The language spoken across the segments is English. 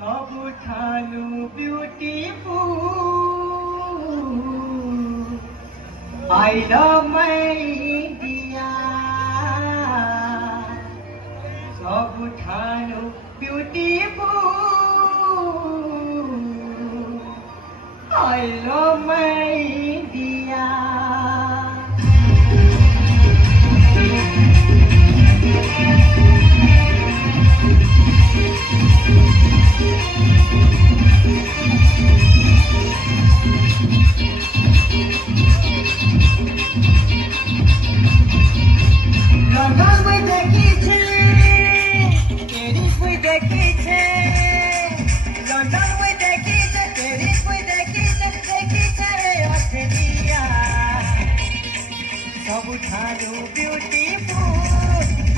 ସବୁଠାରୁ beautiful I love my India ସବୁଠାରୁ beautiful I love my India सबुठानु beautiful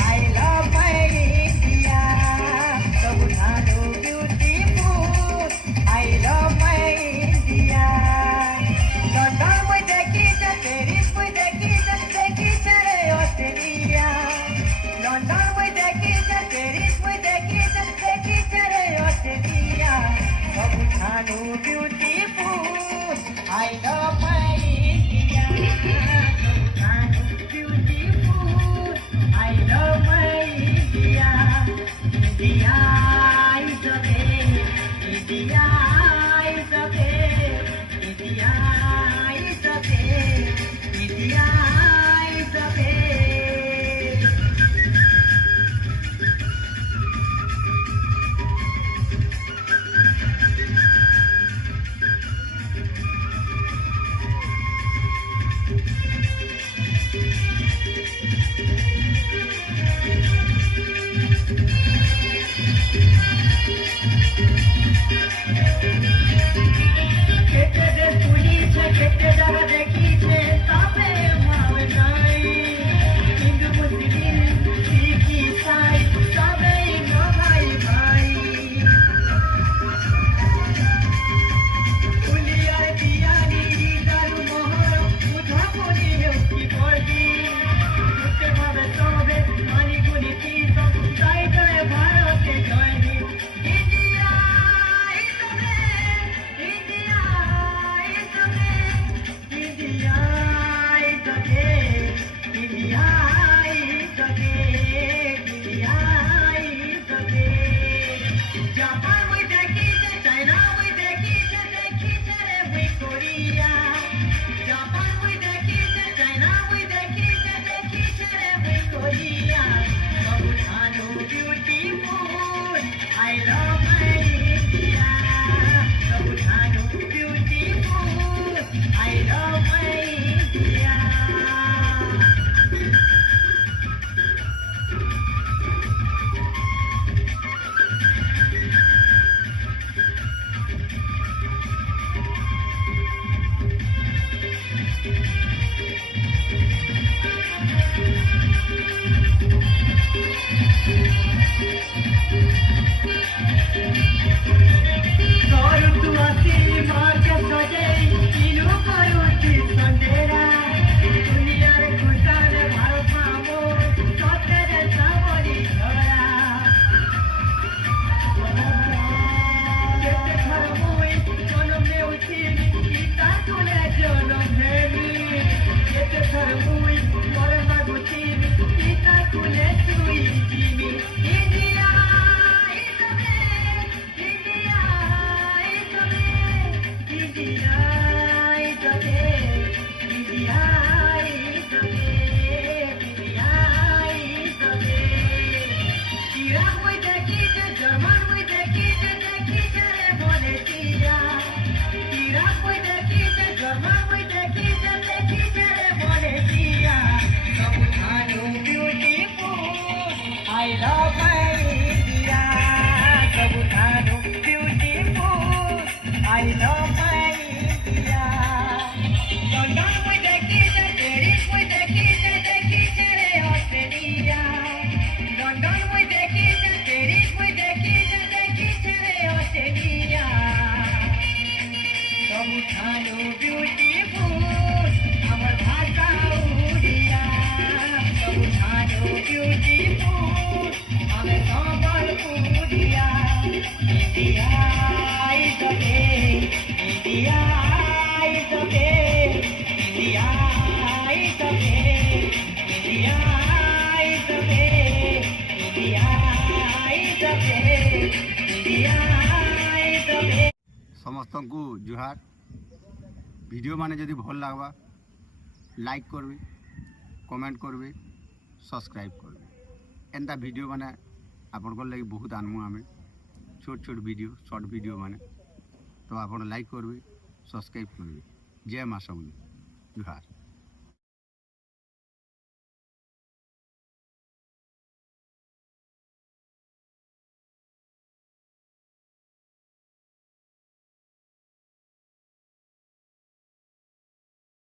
I love my India सबुठानु beautiful I love my India London में देखी छ पेरिस में देखी छ रे ऑस्ट्रेलिया लंदन में देखी छ पेरिस में देखी छ रे ऑस्ट्रेलिया सबुठानु beautiful I love my India I love my India सबुठानु beautiful I love my India London में देखी छ पेरिस में देखी छ रे ऑस्ट्रेलिया लंदन में देखी छ पेरिस में देखी छ रे ऑस्ट्रेलिया सबुठानु beautiful हमर भाषा Odia सबुठानु beautiful I'm a India is the way. India is the way. India is the way. India is the way. India is the way. India is the way. ସମସ୍ତଙ୍କୁ ଜୁହାର। ଭିଡ଼ିଓ ମାନେ ଯଦି ଭଲ ଲାଗବା ଲାଇକ୍ করবে, কমেন্ট করবে, সবসক্রাইব করবে। এନ୍ତା ভিডিଓ ମାନେ ଆପଣଙ୍କର ଲାଗି ବହୁତ ଆନମୁ ଆମେ ଛୋଟ ଛୋଟ ଭିଡ଼ିଓ ସର୍ଟ ଭିଡ଼ିଓ ମାନେ। ତ ଆପଣ ଲାଇକ୍ করবে, ସବସ୍କ୍ରାଇବ୍ করবে। ଜୟ ମା ସମଲେଇ। ଜୁହାର।